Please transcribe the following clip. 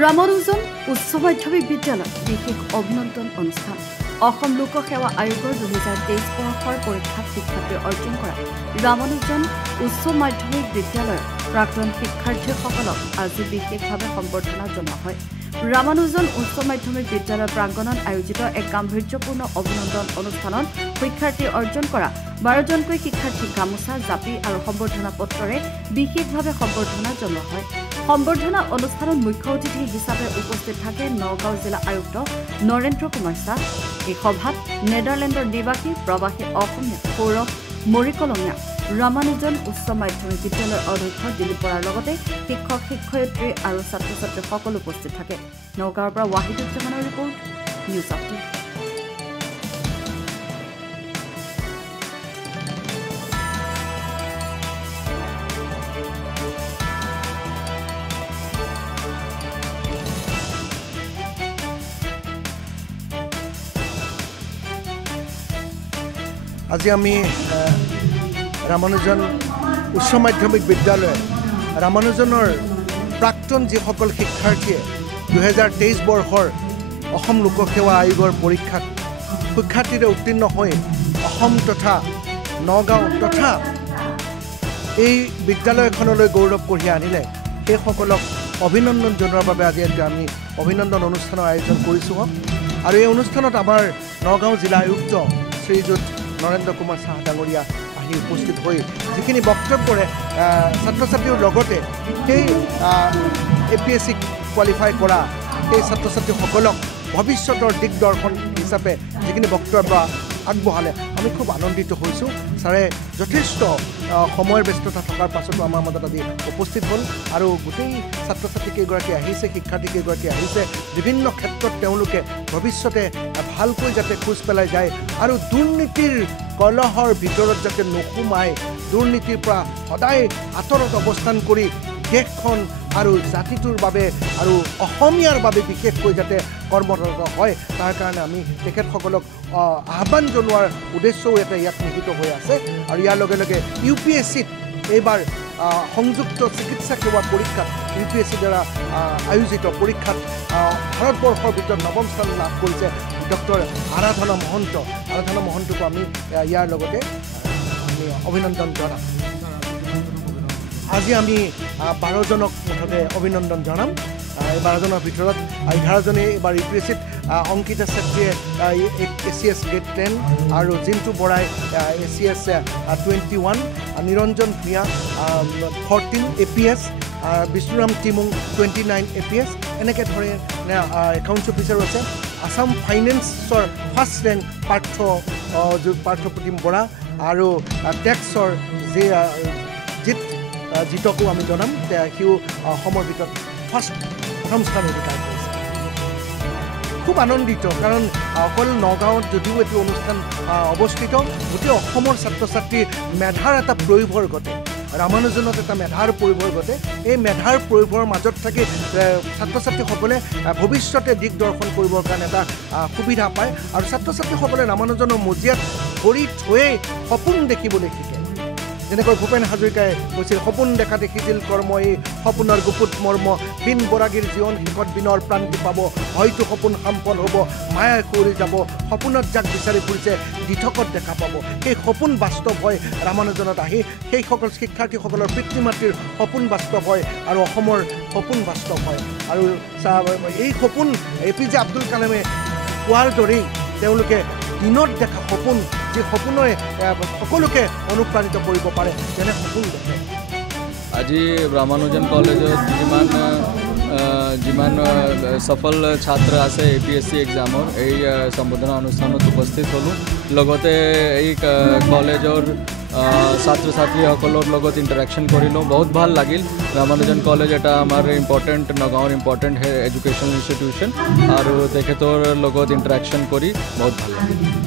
ৰামানুজন উচ্চ মাধ্যমিক বিদ্যালয় বিশেষ অভিনন্দন অনুষ্ঠান অসম লোক সেৱা আয়োগৰ 2023 বৰ্ষৰ পৰীক্ষাত শিক্ষাৰ্থী অৰ্জন কৰা ৰামানুজন উচ্চ মাধ্যমিক বিদ্যালয়ৰ প্ৰাক্তন শিক্ষাৰ্থীসকলক আজি বিশেষভাৱে সম্বৰ্ধনা জনোৱা হয়। ৰামানুজন উচ্চ মাধ্যমিক বিদ্যালয় প্ৰাংগণত আয়োজিত এক গাম্ভীৰ্যপূৰ্ণ অভিনন্দন অনুষ্ঠানত শিক্ষাৰ্থী অৰ্জন কৰা 12 জনকৈ শিক্ষাৰ্থী গামোচা জাপি আৰু সম্বৰ্ধনা পত্ৰৰে বিশেষভাৱে সম্বৰ্ধনা জনোৱা হয়। সম্বৰ্ধনা অনুষ্ঠানত মুখ্য অতিথি হিচাপে উপস্থিত থাকে নগাঁও জিলা আয়ুক্ত নৰেন্দ্ৰ কুমাৰ শাহ। এই সভাত নেদাৰলেণ্ডৰ নিবাসী প্ৰবাসী অসমীয়া সৌৰভ মৰিকলমীয়া ৰামানুজন উচ্চ মাধ্যমিক বিদ্যালয়ৰ অধ্যক্ষ দিলীপ বৰাৰ লগতে শিক্ষক শিক্ষয়িত্ৰী আৰু ছাত্ৰ ছাত্ৰীসকল উপস্থিত থাকে। নগাঁৱৰ পৰা ৱাহিদুজ্জামানৰ ৰিপৰ্ট, নিউজ আপডেট। আজি আমি ৰামানুজন উচ্চ মাধ্যমিক বিদ্যালয় ৰামানুজনৰ প্ৰাক্তন যিসকল শিক্ষাৰ্থীয়ে 2023 বৰ্ষৰ অসম লোক সেৱা আয়োগৰ পৰীক্ষাত শিক্ষাৰ্থীৰে উত্তীৰ্ণ হৈ অসম তথা নগাঁও তথা এই বিদ্যালয়খনলৈ গৌৰৱ কঢ়িয়াই আনিলে সেইসকলক অভিনন্দন জনোৱাৰ বাবে আজি আমি অভিনন্দন অনুষ্ঠানৰ আয়োজন কৰিছোঁ। আৰু এই অনুষ্ঠানত আমাৰ নগাঁও জিলা আয়ুক্ত শ্ৰীযুত নৰেন্দ্ৰ কুমাৰ শাহ ডাঙৰীয়া আহি উপস্থিত হৈ যিখিনি বক্তব্যৰে ছাত্ৰ ছাত্ৰীৰ লগতে সেই APSC কোৱালিফাই কৰা সেই ছাত্ৰ ছাত্ৰীসকলক ভৱিষ্যতৰ দিগদৰ্শন হিচাপে যিখিনি বক্তব্য আগবঢ়ালে আমি খুব আনন্দিত হৈছোঁ। ছাৰে যথেষ্ট সময়ৰ ব্যস্ততা থকাৰ পাছতো আমাৰ মাজত আজি উপস্থিত হ'ল আৰু গোটেই ছাত্ৰ ছাত্ৰীকেইগৰাকী আহিছে, শিক্ষাৰ্থীকেইগৰাকী আহিছে। বিভিন্ন ক্ষেত্ৰত তেওঁলোকে ভৱিষ্যতে ভালকৈ যাতে খোজ পেলাই যায় আৰু দুৰ্নীতিৰ কলহৰ ভিতৰত যাতে নোসোমায়, দুৰ্নীতিৰ পৰা সদায় আঁতৰত অৱস্থান কৰি দেশখন আৰু জাতিটোৰ বাবে আৰু অসমীয়াৰ বাবে বিশেষকৈ যাতে কৰ্মৰত হয় তাৰ কাৰণে আমি তেখেতসকলক আহ্বান জনোৱাৰ উদ্দেশ্যও এটা ইয়াত নিহিত হৈ আছে। আৰু ইয়াৰ লগে লগে UPSCত এইবাৰ সংযুক্ত চিকিৎসা সেৱা পৰীক্ষাত UPSCৰ দ্বাৰা আয়োজিত পৰীক্ষাত ভাৰতবৰ্ষৰ ভিতৰত 9ম স্থান লাভ কৰিছে ডক্টৰ আৰাধনা মহন্তকো আমি ইয়াৰ লগতে আমি অভিনন্দন জনাম। আজি আমি 12 জনক মুঠতে অভিনন্দন জনাম। এই 12 জনৰ ভিতৰত 11 জনে এইবাৰ UPSCত অংকিতা চেত্ৰীয়ে ACS গ্ৰেড 10 আৰু জিন্তু বৰাই ACS 21, Niranjan Bhuyan 14 APS, Bishnuram Timung 29 APS, এনেকৈ ধৰে একাউণ্টছ অফিচাৰো আছে। আসাম ফাইনেন্সৰ ফাৰ্ষ্ট ৰেংক পাৰ্থপ্ৰতিম বৰা আৰু টেক্সৰ জিতকো আমি জনাম। সিও অসমৰ ভিতৰত প্ৰথম স্থান অধিকাৰ কৰিছে। খুব আনন্দিত, কাৰণ অকল নগাঁৱত যদিও এইটো অনুষ্ঠান অৱস্থিত, গোটেই অসমৰ ছাত্ৰ ছাত্ৰীৰ মেধাৰ এটা প্ৰয়োভৰ ঘটে। ৰামানুজনত এটা মেধাৰ প্ৰয়োভৰ ঘটে। এই মেধাৰ প্ৰয়োভৰ মাজত থাকি ছাত্ৰ ছাত্ৰীসকলে ভৱিষ্যতে দিগদৰ্শন কৰিবৰ কাৰণে এটা সুবিধা পায় আৰু ছাত্ৰ ছাত্ৰীসকলে ৰামানুজনৰ মজিয়াত ভৰি থৈয়ে সপোন দেখিবলৈ শিকে। যেনেকৈ ভূপেন হাজৰিকাই কৈছিল, সপোন দেখা দেখিছিল কৰ্ম, এই সপোনৰ গুপুত মৰ্ম, বিন বৰাগীৰ জীৱন শেষত বিনৰ প্ৰান্তি পাব, হয়তো সপোন সাম্পল হ'ব, মায়াই কৰি যাব, সপোনত যাক বিচাৰি ফুৰিছে দিঠকত দেখা পাব। সেই সপোন বাস্তৱ হয় ৰামানুজনত আহি, সেইসকল শিক্ষাৰ্থীসকলৰ পিতৃ মাতৃৰ সপোন বাস্তৱ হয় আৰু অসমৰ সপোন বাস্তৱ হয়। আৰু এই সপোন APJ আব্দুল কালামে কোৱাৰ দৰেই তেওঁলোকে দিনত দেখা সপোন, যি সপোনে সকলোকে অনুপ্ৰাণিত কৰিব পাৰে, যেনে সপোন দেখে। আজি ৰামানুজন কলেজত যিমান সফল ছাত্ৰ আছে APSC এক্সামৰ এই সম্বোধনা অনুষ্ঠানত উপস্থিত হ'লোঁ। লগতে এই কলেজৰ ছাত্ৰ ছাত্ৰীসকলৰ লগত ইণ্টাৰেকশ্যন কৰিলোঁ, বহুত ভাল লাগিল। ৰামানুজন কলেজ এটা আমাৰ ইম্পৰ্টেণ্ট নগাঁৱৰ ইম্পৰ্টেণ্ট এডুকেশ্যনেল ইনষ্টিটিউশ্যন আৰু তেখেতৰ লগত ইণ্টাৰেকশ্যন কৰি বহুত ভাল লাগিল।